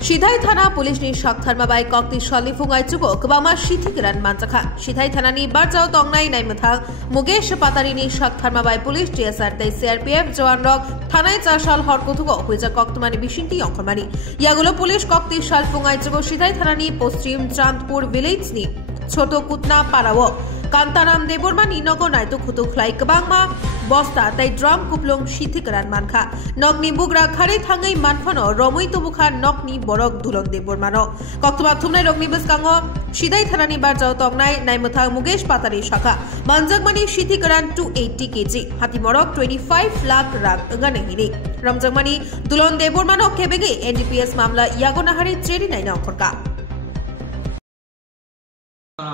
Sidhai Thana Police ni Shaktharma bai Kokti Shali Fungai Chuko Kabama Shithikiran Mantakha Sidhai Thana ni Barjao Tongnai Naimathang Mugesh Patari ni Shaktharma bai Police TSR Dai CRPF Jawan Rock Thanai Chashal Horkothuko Huija Koktumani Bishinti Onkamani Yagulo Police Kokti Shal Fungai Chuko Sidhai Thana ni Poschim Chandpur Village ni Choto Kutna Parawo Kantaram Deborma ni Nogo Naitu Khutukhlai Kabangma Bosta Tai Drum Kuplong Shithikaran Manka Nogni Bugra Khari Thangai Manfano Romui Tubukha Nokni Borok Dulon Debormano Koktuma Thumnai Rogni Biskango Sidhai Thanani Barjao Tongnai Naimuthang Mugesh Patari Shaka Manjagmani Shithikaran 280 kg Hatimorok 25 lakh rang Ganehiri Ramjagmani Dulon Debormano Kebege NDPS Mamla Yagonahari Cheri Naina Okorka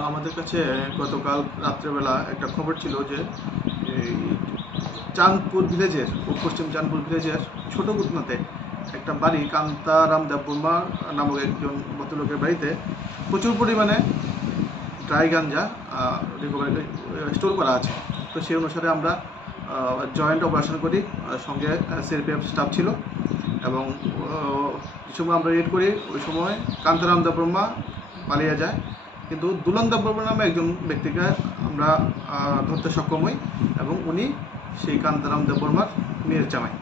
আমাদের কাছে গতকাল রাত্রেবেলা একটা খবর ছিল যে চাঁদপুর ভিলেজের পশ্চিম চাঁদপুর ভিলেজের ছোট গুতনাতে একটা বাড়ি কান্তারাম দেববর্মা নামক একজন ভদ্রলোকের বাড়িতে প্রচুর পরিমাণে ড্রাই গাঞ্জা রিকভারি স্টোর করা আছে। তো সেই অনুসারে আমরা জয়েন্ট অপারেশন করি, সঙ্গে সিআরপিএফ স্টাফ ছিল এবং কিছু আমরা রেড করি। ওই সময় কান্তারাম দেববর্মা পালিয়ে যায়, কিন্তু দুলন দেববর্মা নামে একজন ব্যক্তিকে আমরা ধরতে সক্ষম হই এবং উনি সেই কান্তারাম দেববর্মার মেয়ের জামাই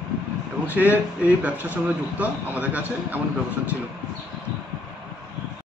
এবং সে এই ব্যবসার সঙ্গে যুক্ত আমাদের কাছে এমন ব্যবস্থা ছিল।